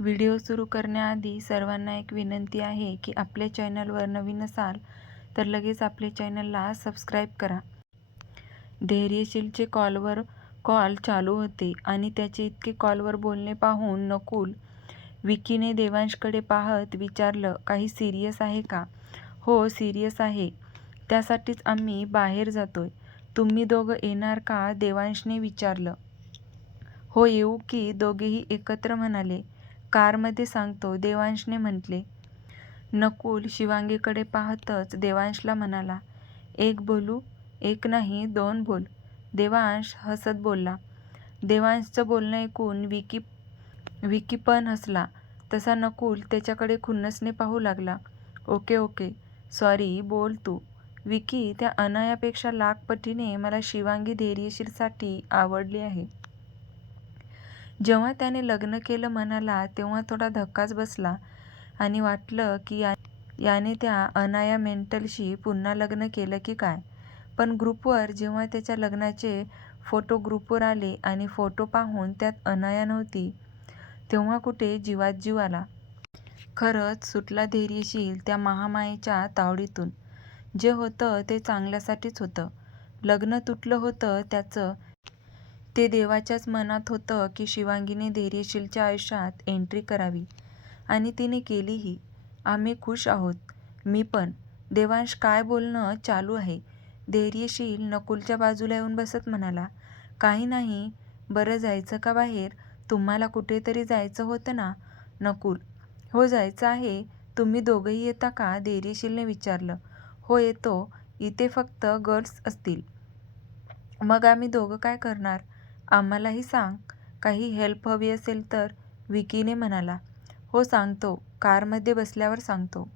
Video सुरू करण्याआधी सर्वांना एक विनंती आहे की आपल्या चॅनलवर नवीन असाल तर लगेच आपल्या चॅनलला सबस्क्राईब करा. धैर्यशीलचे कॉलवर कॉल चालू होते आणि त्याचे इतके कॉलवर बोलणे पाहून नकुल विकीने देवांशकडे पाहत विचारलं काही सिरियस आहे का? हो सिरियस आहे. त्यासाठीच आम्ही बाहेर जातोय. तुम्ही दोघं येणार का देवांशने विचारलं. हो येऊ की दोघेही एकत्र म्हणाले. कारमध्ये सांगतो देवांशने म्हटले. नकुल शिवांगीकडे पाहतच देवांशला म्हणाला एक बोलू? एक नाही दोन बोल. देवांश हसत बोलला. देवांशचं बोलणं ऐकून विकी विकी पण हसला. तसा नकुल त्याच्याकडे खुन्नसने पाहू लागला. ओके ओके सॉरी बोल तू. विकी त्या अनायापेक्षा लाख पटीने मला शिवांगी धैर्यशीरसाठी आवडली आहे. जेव्हा त्याने लग्न केलं मनाला तेव्हा थोडा धक्काच बसला आणि वाटलं की याने त्या अनाया मेंटलशी पुन्हा लग्न केलं की काय. पण ग्रुपवर जेव्हा त्याच्या लग्नाचे फोटो ग्रुपवर आले आणि फोटो पाहून त्यात अनाया नव्हती तेव्हा कुठे जीवात जीव आला. खरंच सुटला धैर्यशील त्या महामायेच्या तावडीतून. जे होतं ते चांगल्यासाठीच होतं. लग्न तुटलं होतं त्याचं ते देवाच्याच मनात होतं की शिवांगीने धैर्यशीलच्या आयुष्यात एंट्री करावी आणि तिने केलीही. आम्ही खुश आहोत. मी पण. देवांश काय बोलणं चालू आहे? धैर्यशील नकुलच्या बाजूला येऊन बसत म्हणाला. काही नाही. बरं जायचं का बाहेर? तुम्हाला कुठेतरी जायचं होतं ना? नकुल. हो जायचं आहे. तुम्ही दोघंही येता का? धैर्यशीलने विचारलं. हो येतो. इथे फक्त गर्ल्स असतील. मग आम्ही दोघं काय करणार? आम्हालाही सांग. काही हेल्प हवी असेल तर? विकीने म्हणाला. हो सांगतो. कारमध्ये बसल्यावर सांगतो.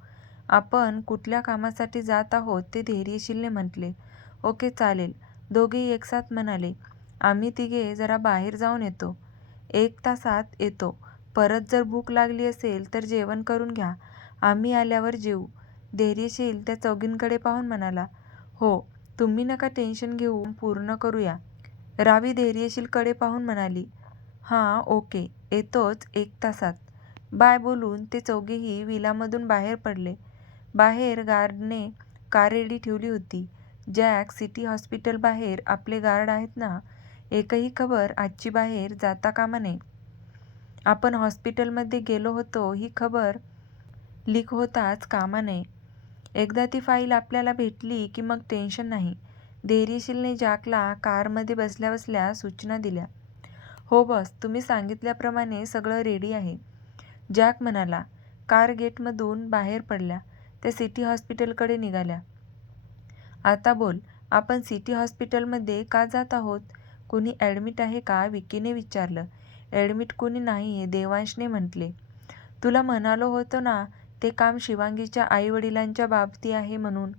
आपण कुठल्या कामासाठी जात आहोत ते धैर्यशीलने म्हटले. ओके चालेल. दोघेही एकसाथ म्हणाले. आम्ही तिघे जरा बाहेर जाऊन येतो. एक तासात येतो. परत जर भूक लागली असेल तर जेवण करून घ्या. आम्ही आल्यावर जेऊ धैर्यशील त्या चौघींकडे पाहून म्हणाला. हो तुम्ही नका टेन्शन घेऊ पूर्ण करूया. रावी धैर्यशीलकडे पाहून म्हणाली. हां ओके येतोच एक तासात. बाय बोलून ते चौघेही व्हिलामधून बाहेर पडले. बाहेर गार्डने कार रेडी ठेवली होती. जॅक सिटी हॉस्पिटलबाहेर आपले गार्ड आहेत ना? एकही खबर आजची बाहेर जाता कामा नये. आपण हॉस्पिटलमध्ये गेलो होतो ही खबर लीक होताच कामा नये. एकदा ती फाईल आपल्याला भेटली की मग टेन्शन नाही. धैर्यशीलने जॅकला कारमध्ये बसल्या बसल्या सूचना दिल्या. हो बॉस तुम्ही सांगितल्याप्रमाणे सगळं रेडी आहे. जॅक म्हणाला. कार गेटमधून बाहेर पडल्या. त्या सिटी हॉस्पिटलकडे निघाल्या. आता बोल आपण सिटी हॉस्पिटलमध्ये का जात आहोत? कुणी ॲडमिट आहे का? विकीने विचारलं. ॲडमिट कुणी नाहीये देवांशने म्हटले. तुला म्हणालो होतो ना ते काम शिवांगीच्या आईवडिलांच्या बाबती आहे म्हणून.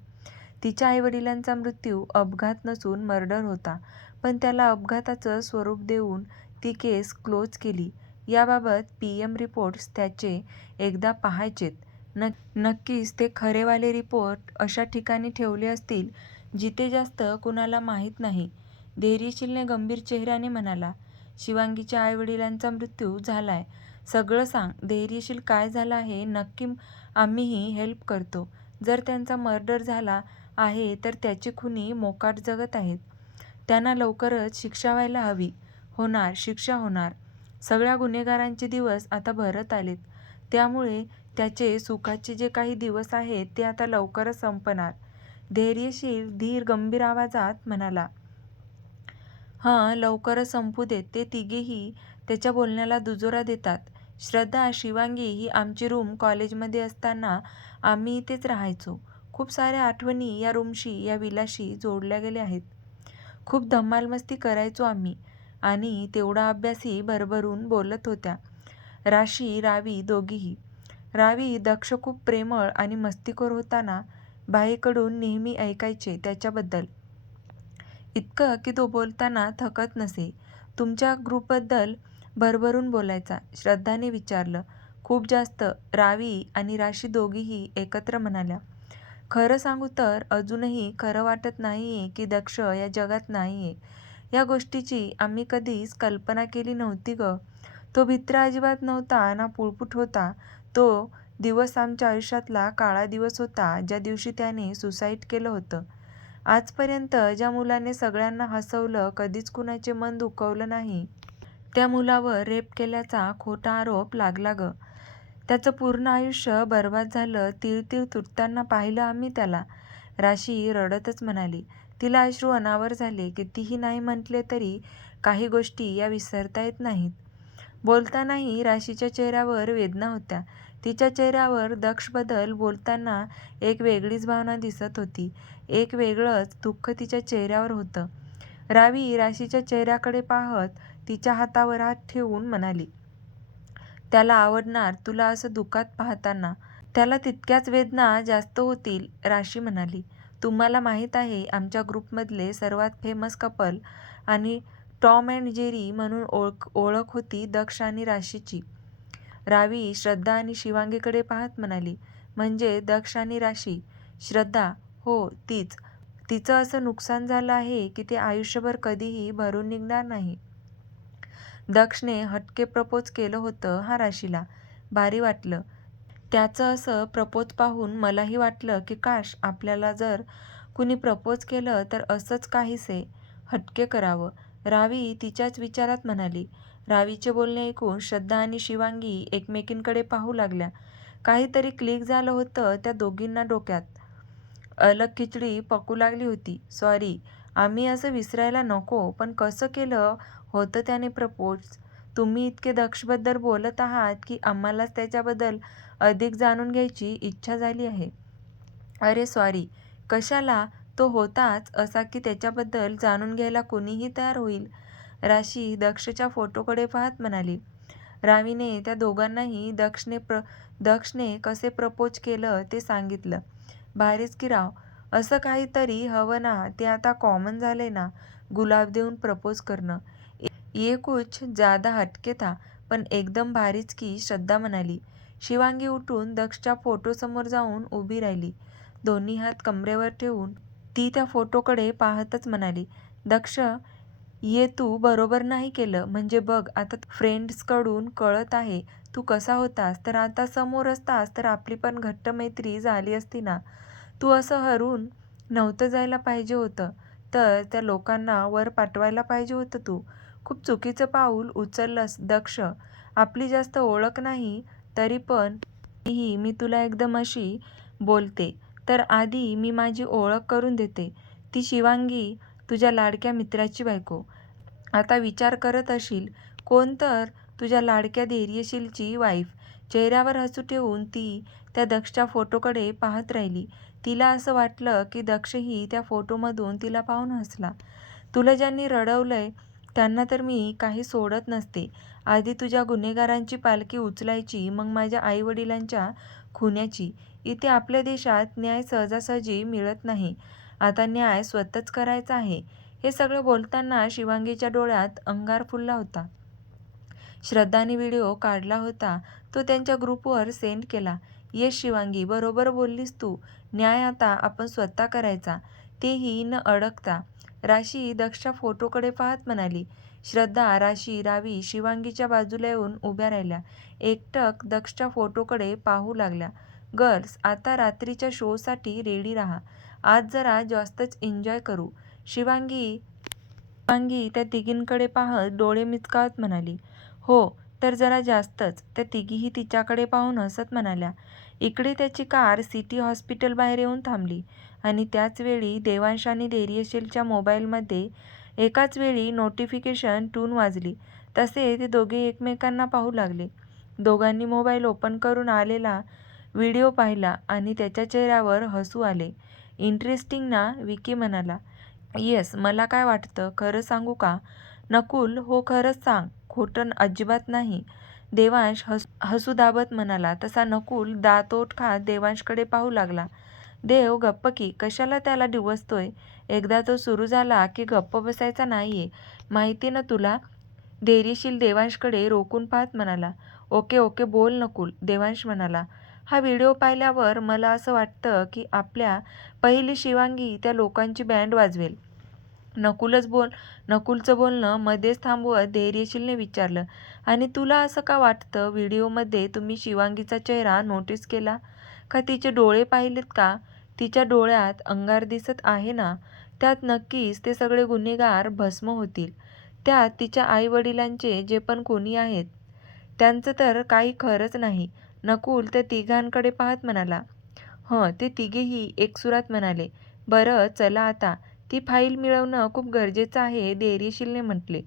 तिच्या आईवडिलांचा मृत्यू अपघात नसून मर्डर होता पण त्याला अपघाताचं स्वरूप देऊन ती केस क्लोज केली. याबाबत पी एम रिपोर्ट्स त्याचे एकदा पाहायचेत. नक्कीच ते खरेवाले रिपोर्ट अशा ठिकाणी ठेवले असतील जिथे जास्त कुणाला माहीत नाही. धैर्यशीलने गंभीर चेहऱ्याने म्हणाला. शिवांगीच्या आईवडिलांचा मृत्यू झालाय. सगळं सांग धैर्यशील काय झालं आहे नक्की आम्हीही हेल्प करतो. जर त्यांचा मर्डर झाला आहे तर त्याचे खुनी मोकाट जगत आहेत. त्यांना लवकरच शिक्षा व्हायला हवी. होणार शिक्षा होणार. सगळ्या गुन्हेगारांचे दिवस आता भरत आलेत. त्यामुळे त्याचे सुखाचे जे काही दिवस आहेत ते आता लवकरच संपणार. धैर्यशील धीर गंभीर आवाजात म्हणाला. हां लवकरच संपू देत ते तिघेही त्याच्या बोलण्याला दुजोरा देतात. श्रद्धा शिवांगी ही आमची रूम कॉलेजमध्ये असताना आम्ही इथेच राहायचो. खूप साऱ्या आठवणी या रूमशी या विलाशी जोडल्या गेल्या आहेत. खूप धमालमस्ती करायचो आम्ही आणि तेवढा अभ्यासही भरभरून बोलत होत्या राशी रावी दोघीही. रावी दक्ष खूप प्रेमळ आणि मस्तीखोर होताना बाईकडून नेहमी ऐकायचे त्याच्याबद्दल. इतकं की तो बोलताना थकत नसे. तुमच्या ग्रुपबद्दल भरभरून बोलायचा. श्रद्धाने विचारलं. खूप जास्त? रावी आणि राशी दोघीही एकत्र म्हणाल्या. खरं सांगू तर अजूनही खरं वाटत नाहीये की दक्ष या जगात नाहीये. या गोष्टीची आम्ही कधीच कल्पना केली नव्हती गं. तो भित्र अजिबात नव्हता ना पुळपुट होता. तो दिवस आमच्या आयुष्यातला काळा दिवस होता ज्या दिवशी त्याने सुसाईड केलं होतं. आजपर्यंत ज्या मुलाने सगळ्यांना हसवलं, कधीच कुणाचे मन दुखवलं नाही, त्या मुलावर रेप केल्याचा खोटा आरोप लागला गं. त्याचं पूर्ण आयुष्य बरबाद झालं. तीळ तीळ तुटताना पाहिलं आम्ही त्याला. राशी रडतच म्हणाली. तिला अश्रू अनावर झाले. कितीही नाही म्हटले तरी काही गोष्टी या विसरता येत नाहीत. बोलतानाही राशीच्या चेहऱ्यावर वेदना होत्या. तिच्या चेहऱ्यावर दक्षबदल बोलताना एक वेगळीच भावना दिसत होती. एक वेगळंच दुःख तिच्या चेहऱ्यावर होतं. रावी राशीच्या चेहऱ्याकडे पाहत तिच्या हातावर हात ठेवून म्हणाली. त्याला आवडणार तुला असं दुःखात पाहताना. त्याला तितक्याच वेदना जास्त होतील, राशी म्हणाली. तुम्हाला माहीत आहे आमच्या ग्रुपमधले सर्वात फेमस कपल आणि टॉम अँड जेरी म्हणून ओळख ओळख होती दक्ष आणि राशीची. रावी श्रद्धा आणि शिवांगीकडे पाहत म्हणाली. म्हणजे दक्ष आणि राशी? श्रद्धा हो तीच. तिचं असं नुकसान झालं आहे की ते आयुष्यभर कधीही भरून निघणार नाही. दक्षने हटके प्रपोज केलं होतं हा राशीला. भारी वाटलं. त्याचं असं प्रपोज पाहून मलाही वाटलं की काश आपल्याला जर कुणी प्रपोज केलं तर असंच काहीसे हटके करावं. रावी तिच्याच विचारात म्हणाली. रावीचे बोलणे ऐकून श्रद्धा आणि शिवांगी एकमेकींकडे पाहू लागल्या. काहीतरी क्लिक झालं होतं त्या दोघींना डोक्यात. अलग खिचडी पकू लागली होती. सॉरी, आम्ही असं विसरायला नको पण कसं केलं होतं त्याने प्रपोज? तुम्ही इतके दक्षबद्दल बोलत आहात की आम्हालाच त्याच्याबद्दल अधिक जाणून घ्यायची इच्छा झाली आहे. अरे सॉरी, कशाला? तो होताच असा की त्याच्याबद्दल जाणून घ्यायला कुणीही तयार होईल. राशी दक्षच्या फोटोकडे पाहत म्हणाली. रावीने त्या दोघांनाही दक्षने प्र दक्षने कसे प्रपोज केलं ते सांगितलं. भारीच की राव. असं काहीतरी हवं ना ते आता कॉमन झाले ना गुलाब देऊन प्रपोज करणं. ये कुछ ज्यादा हटके था, पण एकदम भारीच की श्रद्धा म्हणाली. शिवांगी उठून दक्षच्या फोटोसमोर जाऊन उभी राहिली. दोन्ही हात कमरेवर ठेवून ती त्या फोटोकडे पाहतच म्हणाली. दक्ष, ये तू बरोबर नाही केलं. म्हणजे बघ आता फ्रेंड्सकडून कळत आहे तू कसा होतास तर आता समोर असतास तर आपली पण घट्ट मैत्री झाली असती ना. तू असं हरून नव्हतं जायला पाहिजे होतं तर त्या लोकांना वर पाठवायला पाहिजे होतं तू. खूप चुकीचं पाऊल उचललंस दक्ष. आपली जास्त ओळख नाही तरी पण ही मी तुला एकदम अशी बोलते तर आधी मी माझी ओळख करून देते. ती शिवांगी तुझ्या लाडक्या मित्राची बायको. आता विचार करत असशील कोण तर तुझ्या लाडक्या धैर्यशीलची वाईफ. चेहऱ्यावर हसू ठेवून ती त्या दक्षच्या फोटोकडे पाहत राहिली. तिला असं वाटलं की दक्षही त्या फोटोमधून तिला पाहून हसला. तुला ज्यांनी रडवलंय त्यांना तर मी काही सोडत नसते. आधी तुझ्या गुन्हेगारांची पालखी उचलायची मग माझ्या आईवडिलांच्या खुन्याची. इथे आपल्या देशात न्याय सहजासहजी मिळत नाही. आता न्याय स्वतःच करायचा आहे. हे सगळं बोलताना शिवांगीच्या डोळ्यात अंगार फुलला होता. श्रद्धाने व्हिडिओ काढला होता तो त्यांच्या ग्रुपवर सेंड केला. येस शिवांगी, बरोबर बोललीस तू. न्याय आता आपण स्वतः करायचा. तेही न अडकता. राशी दक्षच्या फोटोकडे पाहत म्हणाली. श्रद्धा, राशी, रावी शिवांगीच्या बाजूला येऊन उभ्या राहिल्या. एकटक दक्षच्या फोटोकडे पाहू लागल्या. गर्ल्स, आता रात्रीच्या शोसाठी रेडी राहा. आज जरा जास्तच एन्जॉय करू. शिवांगी त्या तिघींकडे पाहत डोळे मिचकावत म्हणाली. हो, तर जरा जास्तच. त्या तिघीही तिच्याकडे पाहून हसत म्हणाल्या. इकडे त्याची कार सिटी हॉस्पिटलबाहेर येऊन थांबली आणि त्याच वेळी देवांश आणि धैर्यशीलच्या मोबाईलमध्ये एकाच वेळी नोटिफिकेशन टून वाजली. तसे ते दोघे एकमेकांना पाहू लागले. दोघांनी मोबाईल ओपन करून आलेला व्हिडिओ पाहिला आणि त्याच्या चेहऱ्यावर हसू आले. इंटरेस्टिंग ना? विकी म्हणाला. येस, मला काय वाटतं खरं सांगू का? नकुल हो खरंच सांग. खोटं अजिबात नाही. देवांश हसू दाबत म्हणाला. तसा नकुल दातोट खात देवांशकडे पाहू लागला. देव गप्प की. कशाला त्याला डिवसतोय एकदा तो सुरू झाला की गप्प बसायचा नाहीये. माहिती ना तुला? धैर्यशील देवांशकडे रोखून पाहत म्हणाला. ओके ओके बोल नकुल, देवांश म्हणाला. हा व्हिडिओ पाहिल्यावर मला असं वाटतं की आपल्या पहिली शिवांगी त्या लोकांची बँड वाजवेल. नकुलच बोल नकुलचं बोलणं मध्येच थांबवत धैर्यशीलने विचारलं. आणि तुला असं का वाटतं? व्हिडिओमध्ये तुम्ही शिवांगीचा चेहरा नोटीस केला? का तिचे डोळे पाहिलेत का? तिच्या डोळ्यात अंगार दिसत आहे ना? त्यात नक्कीच ते सगळे गुन्हेगार भस्म होतील. त्यात तिच्या आईवडिलांचे जे पण कोणी आहेत त्यांचं तर काही खरंच नाही. नकुल त्या तिघांकडे पाहत म्हणाला. हं ते तिघेही एकसुरात म्हणाले. बरं चला आता. ती फाईल मिळवणं खूप गरजेचं आहे धैर्यशीलने म्हटले.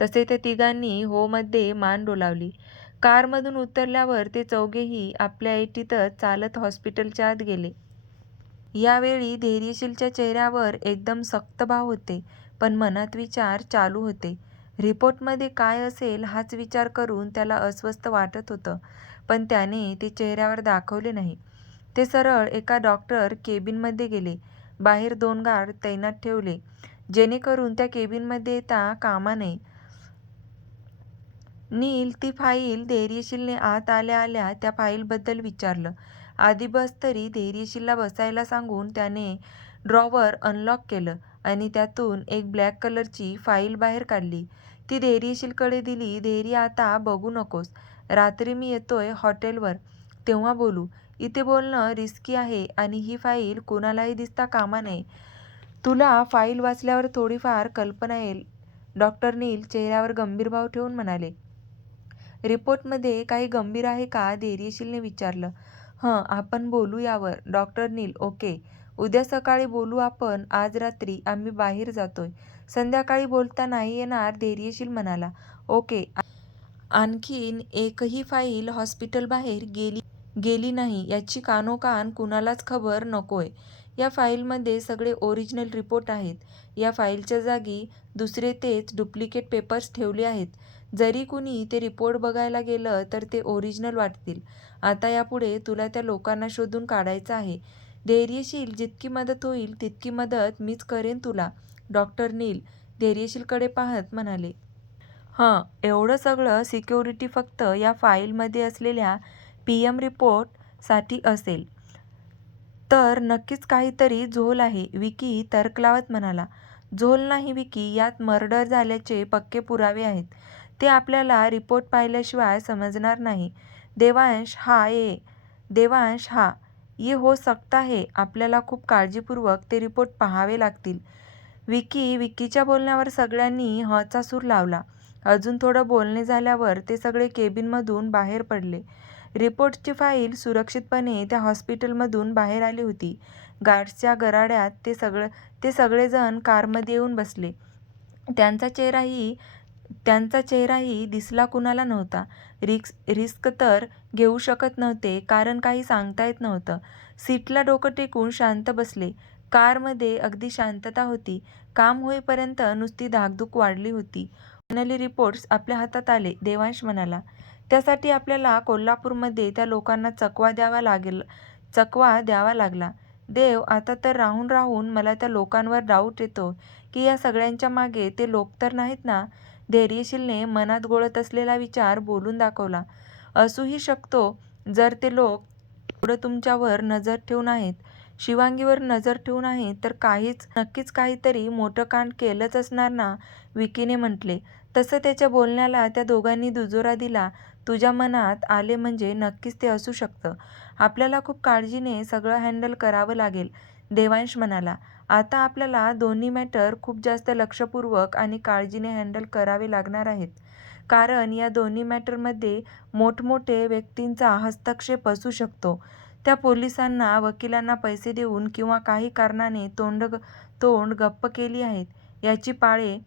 तसे त्या तिघांनी होमध्ये मान डोलावली. कारमधून उतरल्यावर ते चौघेही आपल्या एटीतच चालत हॉस्पिटलच्या आत गेले. यावेळी धैर्यशीलच्या चेहऱ्यावर एकदम सक्त भाव होते पण मनात विचार चालू होते. रिपोर्टमध्ये काय असेल हाच विचार करून त्याला अस्वस्थ वाटत होतं पण त्याने ते चेहऱ्यावर दाखवले नाही. ते सरळ एका डॉक्टर केबिनमध्ये गेले. बाहेर दोन गार्ड तैनात ठेवले. जेणेकरून त्या केबिनमध्ये येता कामा नये. नील ती फाईल धैर्यशीलने आत आल्या आल्या त्या फाईलबद्दल विचारलं. आधी बस तरी धैर्यशीलला बसायला सांगून त्याने ड्रॉवर अनलॉक केलं आणि त्यातून एक ब्लॅक कलरची फाईल बाहेर काढली. ती धैर्यशीलकडे दिली धैर्य आता बघू नकोस. रात्री मी येतोय हॉटेलवर. तेव्हा बोलू. इथे बोलणं रिस्की आहे आणि ही फाईल कुणालाही दिसता कामा नये. तुला फाईल वाचल्यावर थोडीफार कल्पना येईल. डॉक्टर नील चेहऱ्यावर गंभीर भाव ठेवून म्हणाले. रिपोर्टमध्ये काही गंभीर आहे का? धैर्यशीलने विचारलं. हं आपण बोलू यावर. Doctor Neel okay. उद्या सकाळी बोलू आपण. आज रात्री आम्ही बाहेर जातोय. संध्याकाळी बोलता नाही येणार धैर्यशील म्हणाला. ओके. आणखीन एकही फाईल हॉस्पिटलबाहेर गेली गेली नाही याची कानोकान कुणालाच खबर नकोय. या फाईलमध्ये सगळे ओरिजिनल रिपोर्ट आहेत. या फाईलच्या जागी दुसरे तेच डुप्लिकेट पेपर्स ठेवले आहेत. जरी कुणी ते रिपोर्ट बघायला गेलं तर ते ओरिजिनल वाटतील. आता यापुढे तुला त्या लोकांना शोधून काढायचं आहे. धैर्यशील जितकी मदत होईल तितकी मदत मीच करेन तुला डॉक्टर नील धैर्यशीलकडे पाहत म्हणाले. हं एवढं सगळं सिक्युरिटी फक्त या फाईलमध्ये असलेल्या पी एम रिपोर्टसाठी असेल. तर नक्कीच काहीतरी झोल आहे विकी तर्क लावत म्हणाला. झोल नाही विकी यात मर्डर झाल्याचे पक्के पुरावे आहेत. ते आपल्याला रिपोर्ट पाहिल्याशिवाय समजणार नाही. देवांश हा ये देवांश हा. ये हो सकता है आपल्याला खूप काळजीपूर्वक ते रिपोर्ट पाहावे लागतील. विकी विकीच्या बोलण्यावर सगळ्यांनी हचा सूर लावला. अजून थोडं बोलणे झाल्यावर ते सगळे केबिनमधून बाहेर पडले. रिपोर्टची फाईल सुरक्षितपणे त्या हॉस्पिटलमधून बाहेर आली होती. गार्ड्सच्या गराड्यात ते सगळं ते सगळेजण कारमध्ये येऊन बसले. त्यांचा चेहराही त्यांचा चेहराही दिसला कुणाला नव्हता. रिक्स रिस्क तर घेऊ शकत नव्हते कारण काही सांगता येत नव्हतं. सीटला डोकं टेकून शांत बसले. कारमध्ये अगदी शांतता होती. काम होईपर्यंत नुसती धाकधूक वाढली होती. फायनली रिपोर्ट्स आपल्या हातात आले देवांश म्हणाला त्यासाठी आपल्याला कोल्हापूरमध्ये त्या लोकांना चकवा द्यावा लागेल चकवा द्यावा लागला. देव आता तर राहून राहून मला त्या लोकांवर डाऊट येतो की या सगळ्यांच्या मागे ते लोक तर नाहीत ना? धैर्यशीलने मनात गोळत असलेला विचार बोलून दाखवला. असूही शकतो जर ते लोक एवढं तुमच्यावर नजर ठेवून आहेत शिवांगीवर नजर ठेवून आहेत तर काहीच नक्कीच काहीतरी मोठं कांड केलंच असणार ना? विकीने म्हटले. तसं त्याच्या बोलण्याला त्या दोघांनी दुजोरा दिला. तुझ्या मनात आले म्हणजे नक्कीच ते असू शकतं. आपल्याला खूप काळजीने सगळं हँडल करावं लागेल देवांश म्हणाला आता आपल्याला दोन्ही मॅटर खूप जास्त लक्षपूर्वक आणि काळजीने हँडल करावे लागणार आहेत. कारण या दोन्ही मॅटरमध्ये मोठमोठे व्यक्तींचा हस्तक्षेप असू शकतो. त्या पोलिसांना वकिलांना पैसे देऊन किंवा काही कारणाने तोंड तोंड गप्प केली आहेत. याची पाळे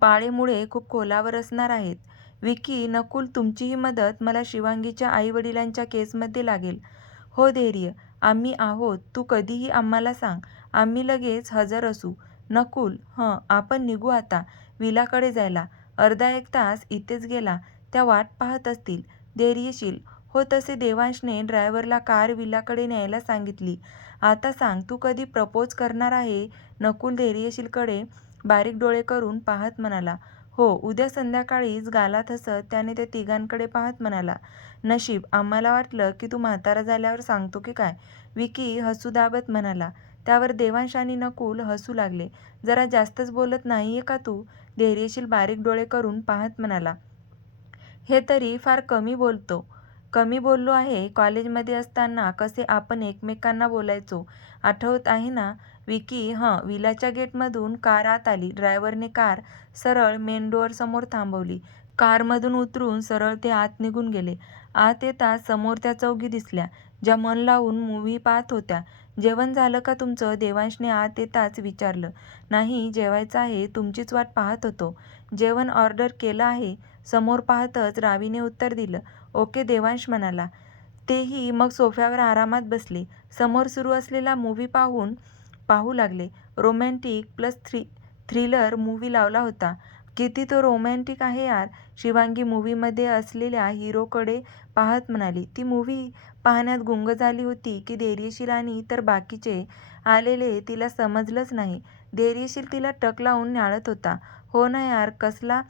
पाळेमुळे खूप खोलावर असणार आहेत. विकी नकुल तुमचीही मदत मला शिवांगीच्या आईवडिलांच्या केसमध्ये लागेल. हो धैर्य. आम्ही आहोत. तू कधीही आम्हाला सांग. आम्ही लगेच हजर असू. नकुल हं आपण निघू आता. विलाकडे जायला. अर्धा एक तास इथेच गेला. त्या वाट पाहत असतील. धैर्यशील. हो तसे देवांशने ड्रायव्हरला कार विलाकडे न्यायला सांगितली. आता सांग तू कधी प्रपोज करणार आहे? नकुल धैर्यशीलकडे बारीक डोळे करून पाहत म्हणाला. हो उद्या संध्याकाळीच गालात हसत त्याने त्या तिघांकडे पाहत म्हणाला नशीब आम्हाला वाटलं की तू म्हातारा झाल्यावर सांगतो की काय विकी हसू दाबत म्हणाला त्यावर देवांश आणि नकुल हसू लागले. जरा जास्तच बोलत नाहीये का तू? धैर्यशील बारीक डोळे करून पाहत म्हणाला. हे तरी फार कमी बोलतो. कमी बोललो आहे. कॉलेजमध्ये असताना कसे आपण एकमेकांना बोलायचो आठवत आहे ना? विकी हं. विलाच्या गेटमधून कार आत आली. ड्रायव्हरने कार सरळ मेन डोअरसमोर थांबवली. कारमधून उतरून सरळ ते आत निघून गेले. आत येताच समोर त्या चौघी दिसल्या, ज्या मन लावून मूव्ही पाहत होत्या. जेवण झालं का तुमचं? देवांशने आत येताच विचारलं. नाही, जेवायचं आहे. तुमचीच वाट पाहत होतो. जेवण ऑर्डर केलं आहे. समोर पाहतच रावीने उत्तर दिलं. ओके देवांश म्हणाला. तेही मग सोफ्यावर आरामात बसले. समोर सुरू असलेला मूव्ही पाहून पाहू लागले. Romantic plus three thriller movie लावला होता. किती तो रोमँटिक आहे यार, शिवांगी मूव्हीमध्ये असलेल्या हिरोकडे पाहत म्हणाली. ती मूव्ही पाहण्यात गुंग झाली होती की धैर्यशील आणि इतर बाकीचे आलेले तिला समजलंच नाही. धैर्यशील तिला टक लावून न्याळत होता. हो ना यार, कसला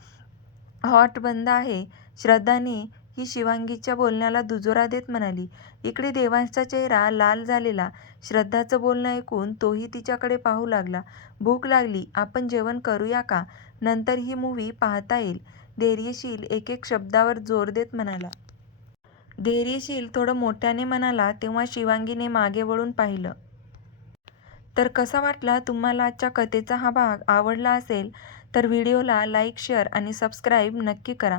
हॉट बंद आहे. श्रद्धाने ही शिवांगीच्या बोलण्याला दुजोरा देत म्हणाली. इकडे देवांशचा चेहरा लाल झालेला. श्रद्धाचं बोलणं ऐकून तोही तिच्याकडे पाहू लागला. भूक लागली. आपण जेवण करूया का? नंतर ही मूव्ही पाहता येईल. धैर्यशील एकेक शब्दावर जोर देत म्हणाला. धैर्यशील थोडं मोठ्याने म्हणाला तेव्हा शिवांगीने मागे वळून पाहिलं. तर कसा वाटला तुम्हाला आजच्या कथेचा हा भाग? आवडला असेल तर व्हिडिओला लाईक, शेअर आणि सबस्क्राईब नक्की करा.